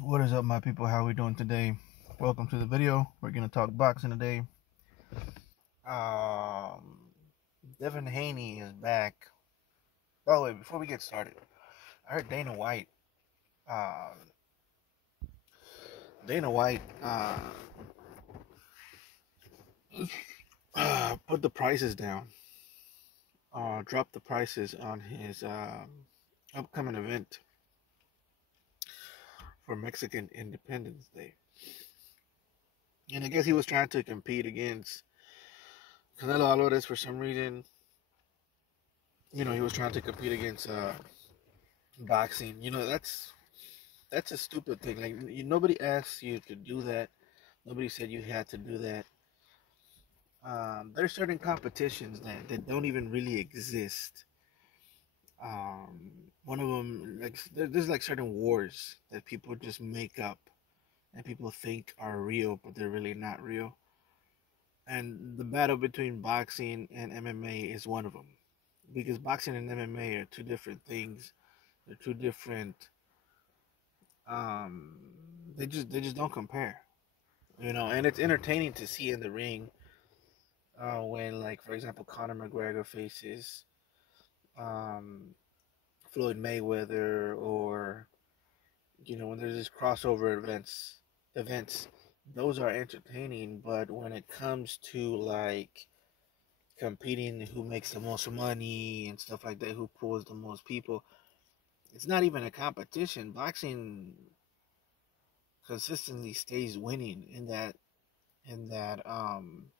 What is up, my people? How we doing today? Welcome to the video. We're gonna talk boxing today. Um, Devin Haney is back. By the way, before we get started, I heard Uh, Dana White, put the prices down. Dropped the prices on his upcoming event for Mexican Independence Day, and I guess he was trying to compete against Canelo Alvarez for some reason. He was trying to compete against boxing. That's a stupid thing. Like nobody asked you to do that. Nobody said you had to do that. There's certain competitions that don't even really exist. One of them, like there's like certain wars that people just make up and people think are real, but they're really not real. And the battle between boxing and MMA is one of them, because boxing and MMA are two different things. They're two different. Um, they just don't compare. And it's entertaining to see in the ring when, like, for example, Conor McGregor faces um, Floyd Mayweather, or when there's this crossover events, those are entertaining. But when it comes to like competing, who makes the most money and stuff like that, who pulls the most people, it's not even a competition. Boxing consistently stays winning in that um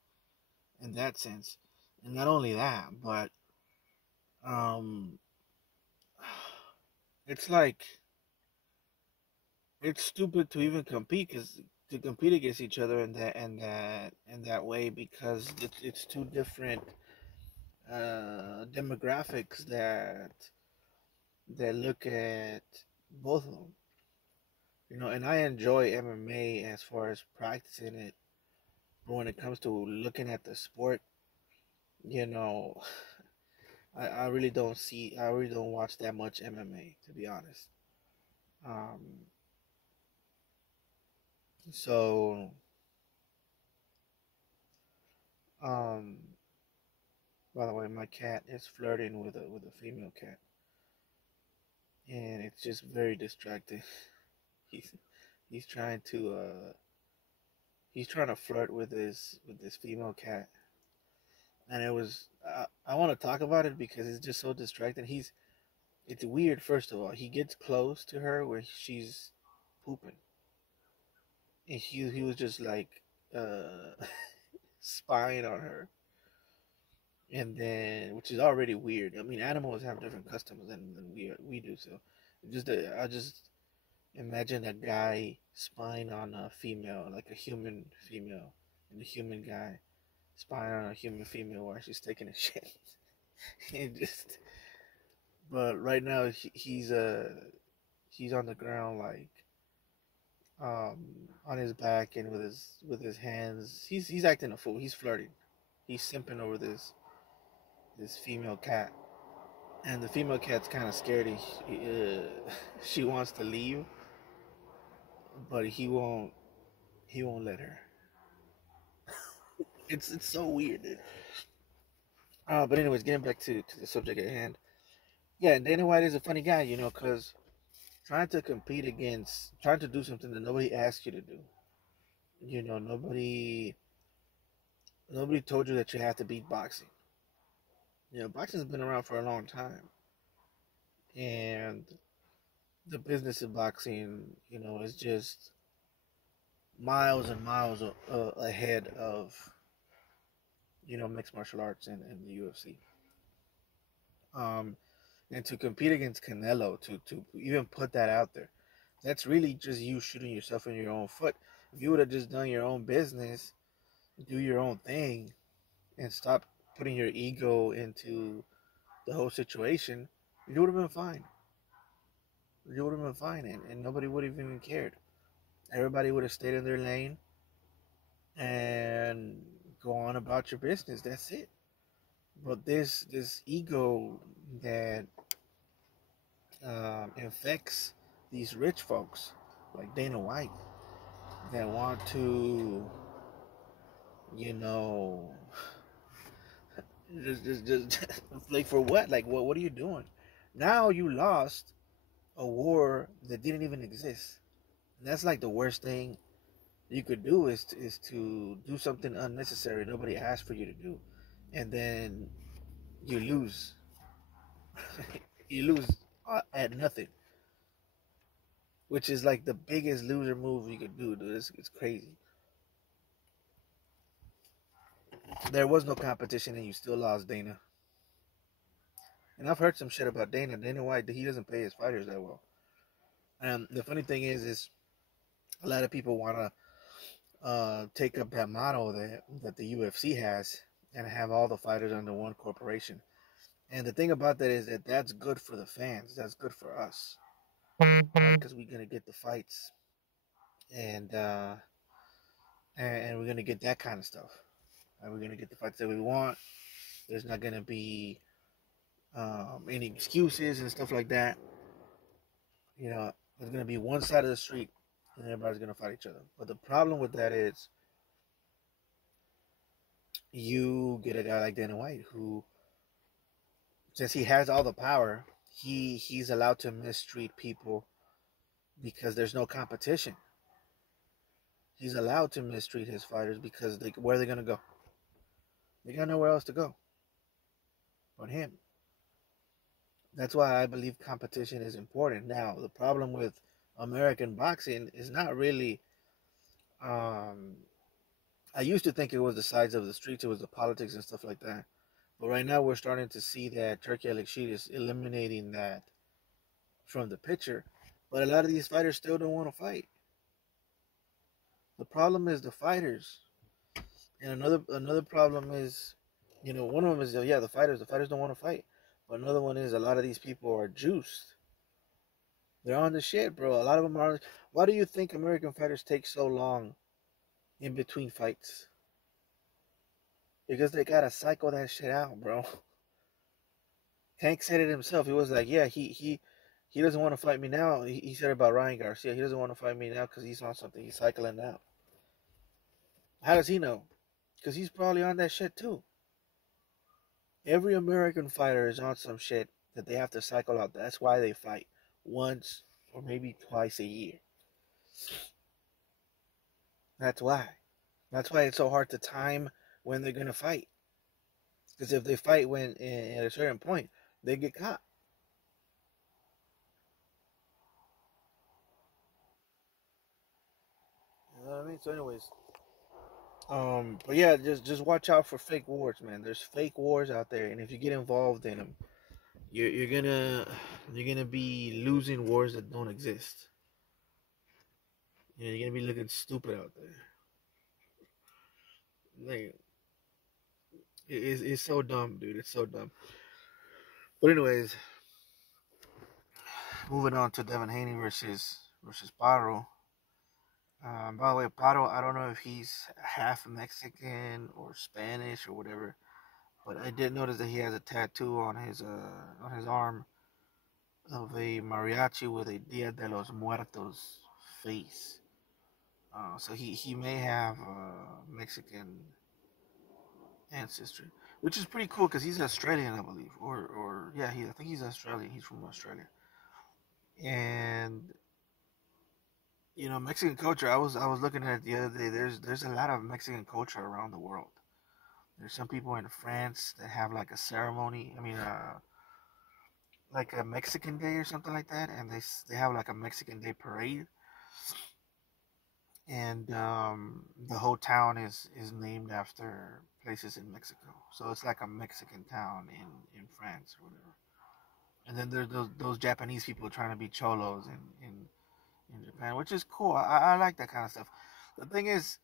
in that sense. And not only that, but um, it's like it's stupid to even compete, because to compete against each other in that way, because it's two different demographics that look at both of them. And I enjoy MMA as far as practicing it, but when it comes to looking at the sport, you know, I really don't watch that much MMA, to be honest. Um, so um, by the way, my cat is flirting with a female cat, and it's just very distracting. He's he's trying to flirt with this female cat, and I want to talk about it because it's just so distracting. It's weird. First of all, he gets close to her where she's pooping, and he was just like uh spying on her, and then, which is already weird. I mean, animals have different customs than we do. So I just imagine a guy spying on a female, like a human female, and a human guy spying on a human female while she's taking a shit. And just, but right now he's on the ground, like on his back, and with his hands. He's acting a fool. He's flirting. He's simping over this female cat, and the female cat's kind of scared. She wants to leave, but he won't let her. It's so weird, dude. But anyways, getting back to the subject at hand. Yeah, and Dana White is a funny guy, because trying to do something that nobody asked you to do. Nobody told you that you have to beat boxing. Boxing's been around for a long time, and the business of boxing, is just miles and miles ahead of mixed martial arts and the UFC. Um, and to compete against Canelo, to even put that out there, that's really just you shooting yourself in your own foot. If you would have just done your own business, do your own thing, and stop putting your ego into the whole situation, you would have been fine. You would have been fine, and nobody would have even cared. Everybody would have stayed in their lane and go on about your business. That's it. But this ego that infects these rich folks. like Dana White that want to, you know, just like for what? Like what are you doing? Now you lost a war that didn't even exist. And that's like the worst thing you could do is to do something unnecessary nobody asked for you to do, and then you lose. You lose at nothing, which is like the biggest loser move you could do, dude. It's crazy. There was no competition, and you still lost Dana. And I've heard some shit about Dana. Dana White, he doesn't pay his fighters that well. And the funny thing is a lot of people want to take up that model that the UFC has and have all the fighters under one corporation. And the thing about that is that that's good for the fans. That's good for us, right? Because we're gonna get the fights, and uh, and we're gonna get that kind of stuff. And we're gonna get the fights that we want. There's not gonna be any excuses and stuff like that. You know, there's gonna be one side of the street, and everybody's gonna fight each other. But the problem with that is, you get a guy like Dana White who, since he has all the power, he's allowed to mistreat people because there's no competition. He's allowed to mistreat his fighters because where are they gonna go? They got nowhere else to go but him. That's why I believe competition is important. Now, the problem with American boxing is not really. Um, I used to think it was the sides of the streets, it was the politics and stuff like that. But right now, we're starting to see that Turkey Al is eliminating that from the picture. But a lot of these fighters still don't want to fight. The problem is the fighters, and another problem is, one of them is yeah, the fighters. The fighters don't want to fight, but another one is a lot of these people are juiced. They're on the shit, bro. A lot of them are. Why do you think American fighters take so long in between fights? Because they gotta cycle that shit out, bro. Tank said it himself. He was like, yeah, he doesn't want to fight me now. He said about Ryan Garcia. He doesn't want to fight me now because he's on something. He's cycling out. How does he know? Because he's probably on that shit too. Every American fighter is on some shit that they have to cycle out. That's why they fight once or maybe twice a year. That's why. That's why it's so hard to time when they're gonna fight. Because if they fight when at a certain point, they get caught. You know what I mean? So, anyways, but yeah, just watch out for fake wars, man. There's fake wars out there, and if you get involved in them, you're gonna be losing wars that don't exist. You're gonna be looking stupid out there. Like it's so dumb, dude. It's so dumb. But anyways, moving on to Devin Haney versus Paro. By the way, Paro, I don't know if he's half Mexican or Spanish or whatever, but I did notice that he has a tattoo on his arm of a mariachi with a Dia de los Muertos face. So he may have Mexican ancestry, which is pretty cool because he's Australian, I believe, or yeah, I think he's Australian. He's from Australia, and Mexican culture. I was looking at it the other day. There's a lot of Mexican culture around the world. There's some people in France that have like a ceremony. I mean, like a Mexican Day or something like that, and they have like a Mexican Day parade, and the whole town is named after places in Mexico. So it's like a Mexican town in France or whatever. And then there's those Japanese people trying to be cholos in Japan, which is cool. I like that kind of stuff. The thing is,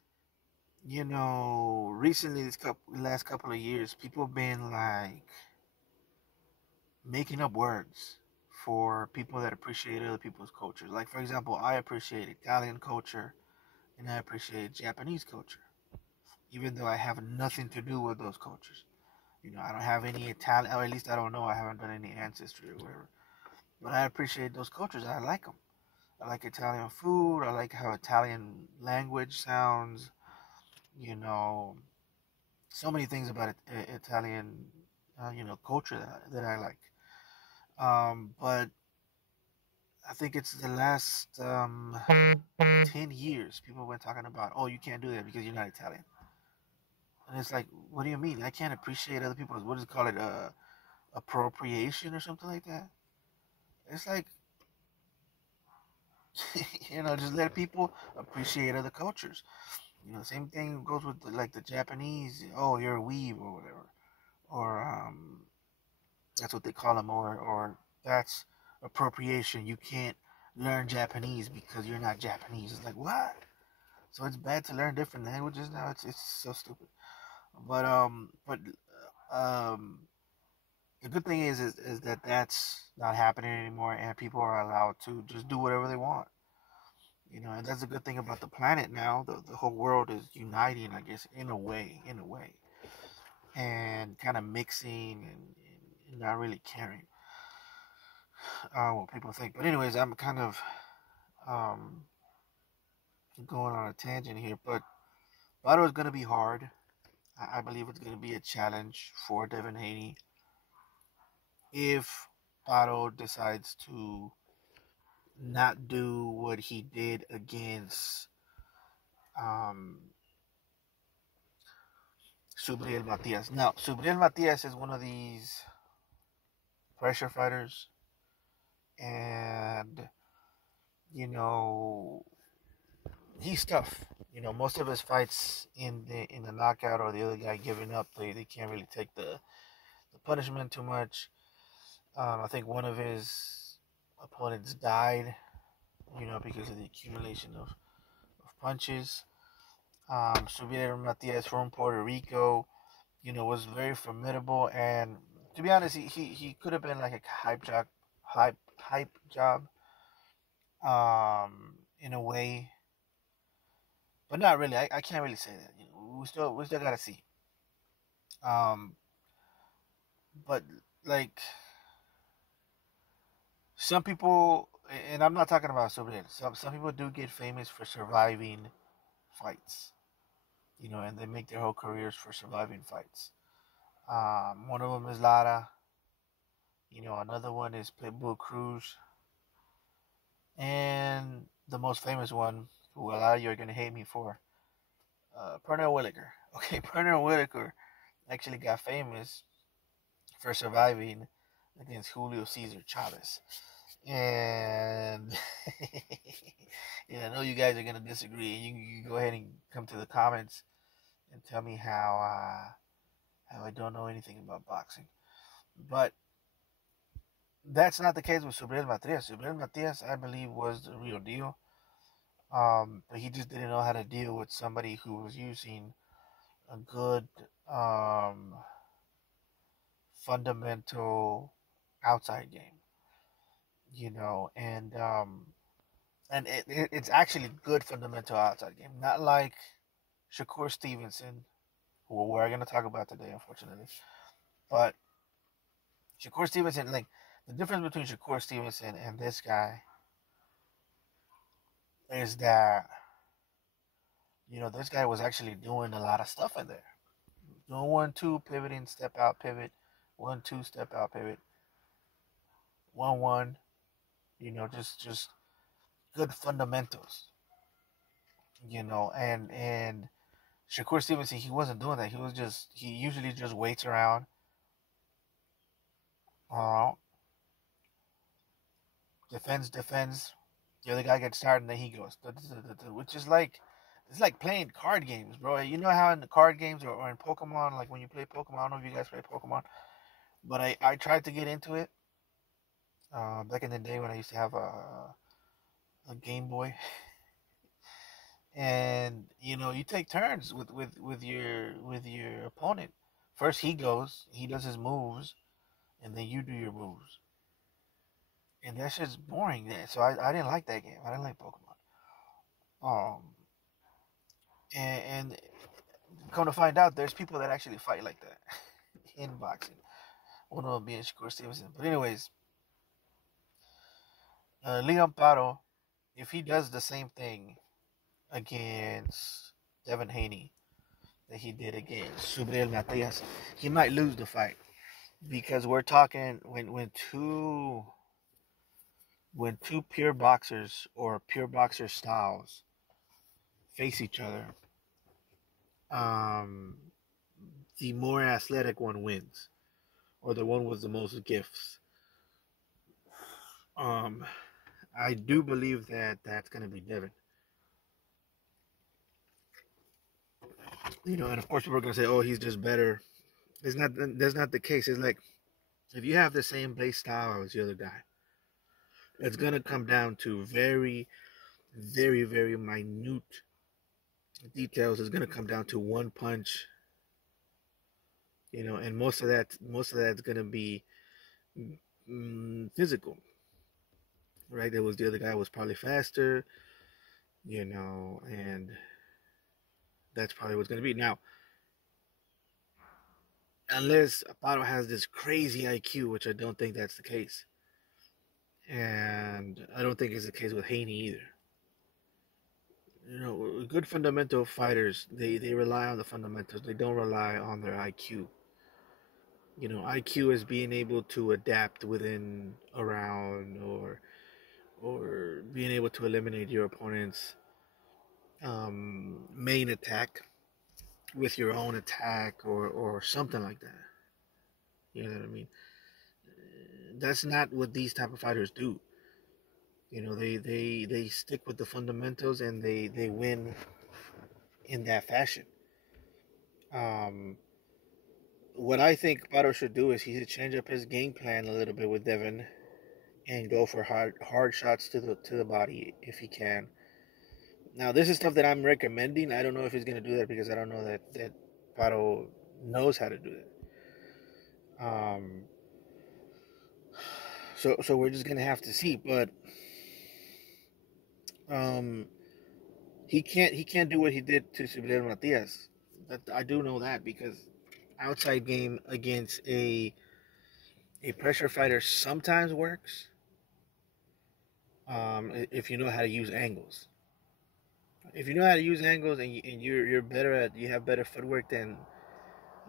recently last couple of years, people have been like making up words for people that appreciate other people's cultures. Like for example, I appreciate Italian culture and I appreciate Japanese culture, even though I have nothing to do with those cultures. I don't have any Italian, or at least I don't know. I haven't done any ancestry or whatever. But I appreciate those cultures. I like them. I like Italian food. I like how Italian language sounds. You know, so many things about Italian, culture that I like. But I think it's the last 10 years people have been talking about, oh, you can't do that because you're not Italian. And it's like, what do you mean? I can't appreciate other people's, what does it call it, appropriation or something like that? It's like, just let people appreciate other cultures. Same thing goes with like the Japanese. Oh, you're a weeb or whatever, or that's what they call them, or that's appropriation. You can't learn Japanese because you're not Japanese. It's like what? So it's bad to learn different languages now. It's so stupid. But the good thing is that that's not happening anymore, and people are allowed to just do whatever they want. And that's a good thing about the planet now. The whole world is uniting, I guess, in a way, and kind of mixing and not really caring what people think. But anyways, I'm kind of um, going on a tangent here. But Battle is going to be hard. I believe it's going to be a challenge for Devin Haney if Battle decides to not do what he did against um, Subriel Matias. Now, Subriel Matias is one of these pressure fighters, and you know he's tough. Most of his fights in the knockout or the other guy giving up, they can't really take the punishment too much. I think one of his opponents died, because of the accumulation of punches. Subriel Matias from Puerto Rico, was very formidable, and to be honest, he could have been like a hype job, in a way, but not really. I can't really say that. We still gotta see. Um, but like some people, and I'm not talking about Subriel. Some people do get famous for surviving fights, and they make their whole careers for surviving fights. One of them is Lara. Another one is Pitbull Cruz, and the most famous one, who a lot of you are gonna hate me for, Pernell Whitaker. Okay, Pernell Whitaker actually got famous for surviving against Julio Cesar Chavez. And yeah, I know you guys are gonna disagree. You go ahead and come to the comments and tell me how I don't know anything about boxing. But that's not the case with Subriel Matias. Subriel Matias, I believe, was the real deal. But he just didn't know how to deal with somebody who was using a good fundamental outside game, and it's actually good fundamental outside game, not like Shakur Stevenson, who we're going to talk about today, unfortunately. But Shakur Stevenson, like the difference between Shakur Stevenson and this guy is that this guy was actually doing a lot of stuff in there, doing 1-2 pivoting, step out, pivot, 1-2 step out, pivot, 1-1. Just good fundamentals. And Shakur Stevenson, he wasn't doing that. He usually just waits around, uh, defends. The other guy gets tired and then he goes, which is like, it's like playing card games, bro. You know how in the card games or in Pokemon, like when you play Pokemon, I don't know if you guys play Pokemon, but I tried to get into it back in the day when I used to have a Game Boy. And you take turns with your opponent. First he goes, he does his moves, and then you do your moves. And that's just boring. So I didn't like that game. I didn't like Pokemon. Um, and come to find out, there's people that actually fight like that in boxing. One of them being Shakur Stevenson. But anyways, Leon Paro, if he does the same thing against Devin Haney that he did against Subriel Matias, he might lose the fight because we're talking when two pure boxers or pure boxer styles face each other, um, the more athletic one wins, or the one with the most gifts. Um, I do believe that that's going to be Devin. And of course people are going to say, "Oh, he's just better." It's not. That's not the case. It's like if you have the same base style as the other guy, it's going to come down to very, very, very minute details. It's going to come down to one punch, and most of that's going to be physical, right? There was the other guy was probably faster, and that's probably what's going to be. Now, unless Aparo has this crazy IQ, which I don't think that's the case, and I don't think it's the case with Haney either. Good fundamental fighters, they rely on the fundamentals. They don't rely on their IQ. IQ is being able to adapt within a round, or being able to eliminate your opponent's main attack with your own attack, or something like that. You know what I mean? That's not what these type of fighters do. They stick with the fundamentals, and they win in that fashion. What I think Pato should do is he should change up his game plan a little bit with Devin, and go for hard shots to the body if he can. Now, this is stuff that I'm recommending. I don't know if he's gonna do that because I don't know that Pato knows how to do it. So we're just gonna have to see, but he can't do what he did to Subriel Matias. I do know that because outside game against a pressure fighter sometimes works, if you know how to use angles. If you know how to use angles, and you're better you have better footwork than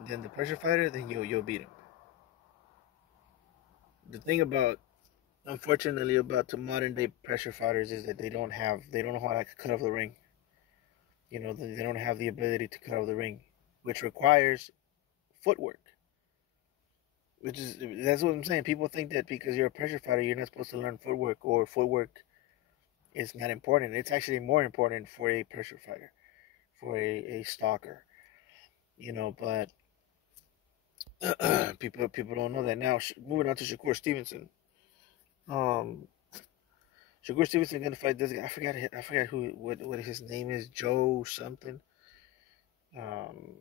the pressure fighter, then you'll beat him. The thing unfortunately about the modern day pressure fighters is that they don't know how to cut off the ring. They don't have the ability to cut off the ring, which requires footwork. That's what I'm saying. People think that because you're a pressure fighter, you're not supposed to learn footwork, or footwork is not important. It's actually more important for a pressure fighter, for a stalker. But people don't know that. Now, moving on to Shakur Stevenson. Um, Shakur Stevenson gonna fight this guy. I forgot what his name is. Joe something. Um,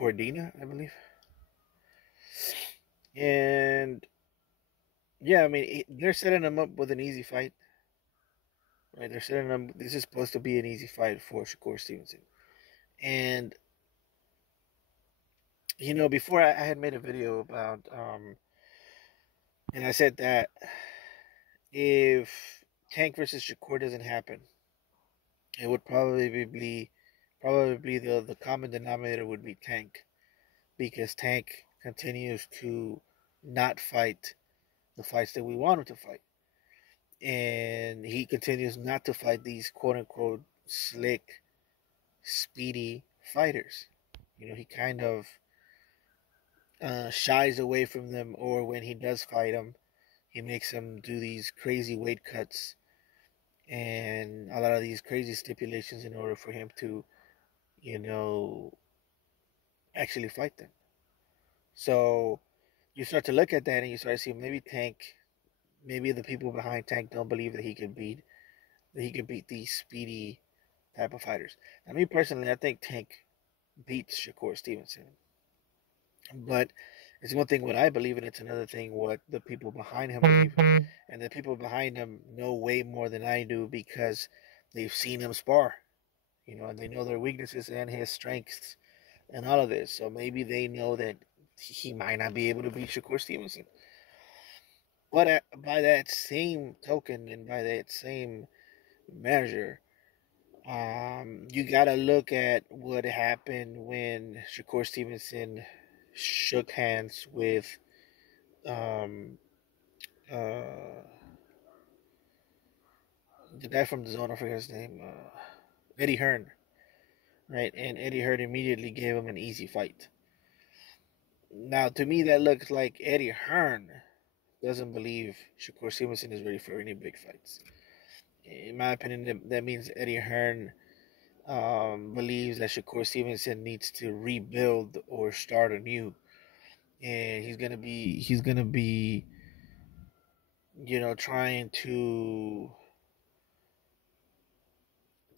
Cordina, I believe. And yeah, I mean they're setting him up with an easy fight. Right? They're setting him. This is supposed to be an easy fight for Shakur Stevenson. And before I had made a video about and I said that if Tank versus Shakur doesn't happen, it would probably be the common denominator would be Tank, because Tank continues to not fight the fights that we want him to fight, and he continues not to fight these quote unquote slick, speedy fighters. He kind of shies away from them, or when he does fight them, he makes them do these crazy weight cuts and a lot of these crazy stipulations in order for him to, actually fight them. So you start to look at that, and you start to see maybe the people behind Tank don't believe that he could beat these speedy type of fighters. Now, me personally, I think Tank beats Shakur Stevenson. But it's one thing what I believe, and it's another thing what the people behind him believe. And the people behind him know way more than I do because they've seen him spar, and they know their weaknesses and his strengths and all of this. So maybe they know that he might not be able to beat Shakur Stevenson. But by that same token, and by that same measure. You gotta look at what happened when Shakur Stevenson shook hands with um, uh, the guy from the zone. I forget his name. Eddie Hearn, right? And Eddie Hearn immediately gave him an easy fight. Now, to me, that looks like Eddie Hearn doesn't believe Shakur Stevenson is ready for any big fights. In my opinion, that means Eddie Hearn believes that Shakur Stevenson needs to rebuild or start anew, and he's gonna be trying to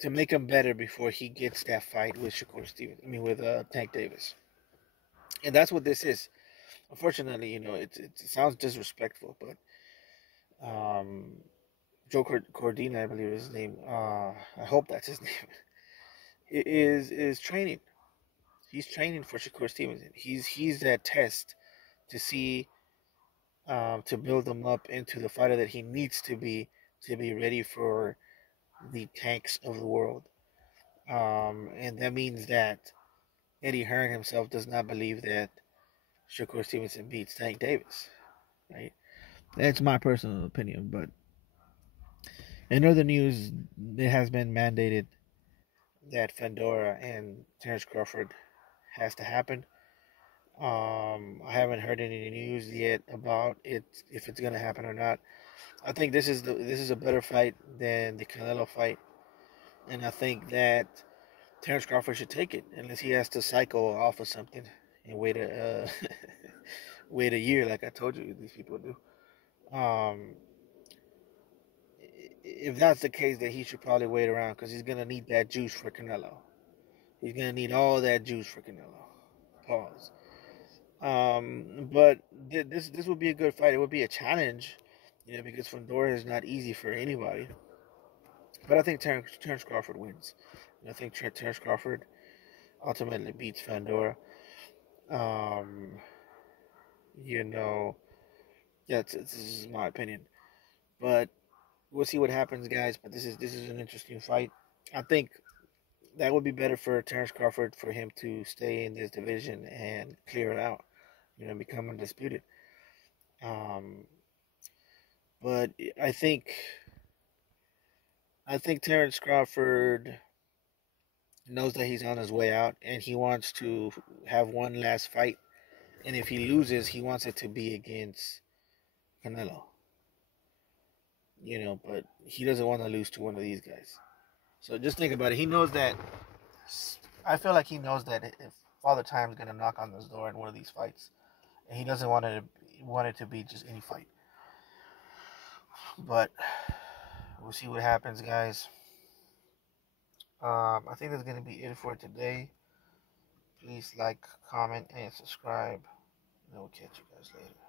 make him better before he gets that fight with Shakur Stevenson. I mean, with Tank Davis, and that's what this is. Unfortunately, it sounds disrespectful, but um, Joe Cordina, I believe is his name. I hope that's his name. Is training. He's training for Shakur Stevenson. He's that test to see to build him up into the fighter that he needs to be ready for the tanks of the world. And that means that Eddie Hearn himself does not believe that Shakur Stevenson beats Tank Davis, right? That's my personal opinion. But in other news, it has been mandated that Fedora and Terence Crawford has to happen. I haven't heard any news yet about it if it's gonna happen or not. I think this is a better fight than the Canelo fight, and I think that Terence Crawford should take it unless he has to cycle off of something and wait a wait a year like I told you these people do. Um, if that's the case, then he should probably wait around because he's gonna need that juice for Canelo. He's gonna need all that juice for Canelo. Pause. But this would be a good fight. It would be a challenge, because Fundora is not easy for anybody. But I think Terence Crawford wins. I think Terence Crawford ultimately beats Fundora. Um, you know, yeah, this is my opinion. But we'll see what happens, guys. But this is an interesting fight. I think that would be better for Terence Crawford for him to stay in this division and clear it out. Become undisputed. Um, but I think Terence Crawford knows that he's on his way out, and he wants to have one last fight. And if he loses, he wants it to be against Canelo. But he doesn't want to lose to one of these guys. So just think about it. He knows that. I feel like he knows that if Father Time's gonna knock on this door in one of these fights, and he doesn't want it to be just any fight. But we'll see what happens, guys. I think that's gonna be it for today. Please like, comment, and subscribe. And we'll catch you guys later.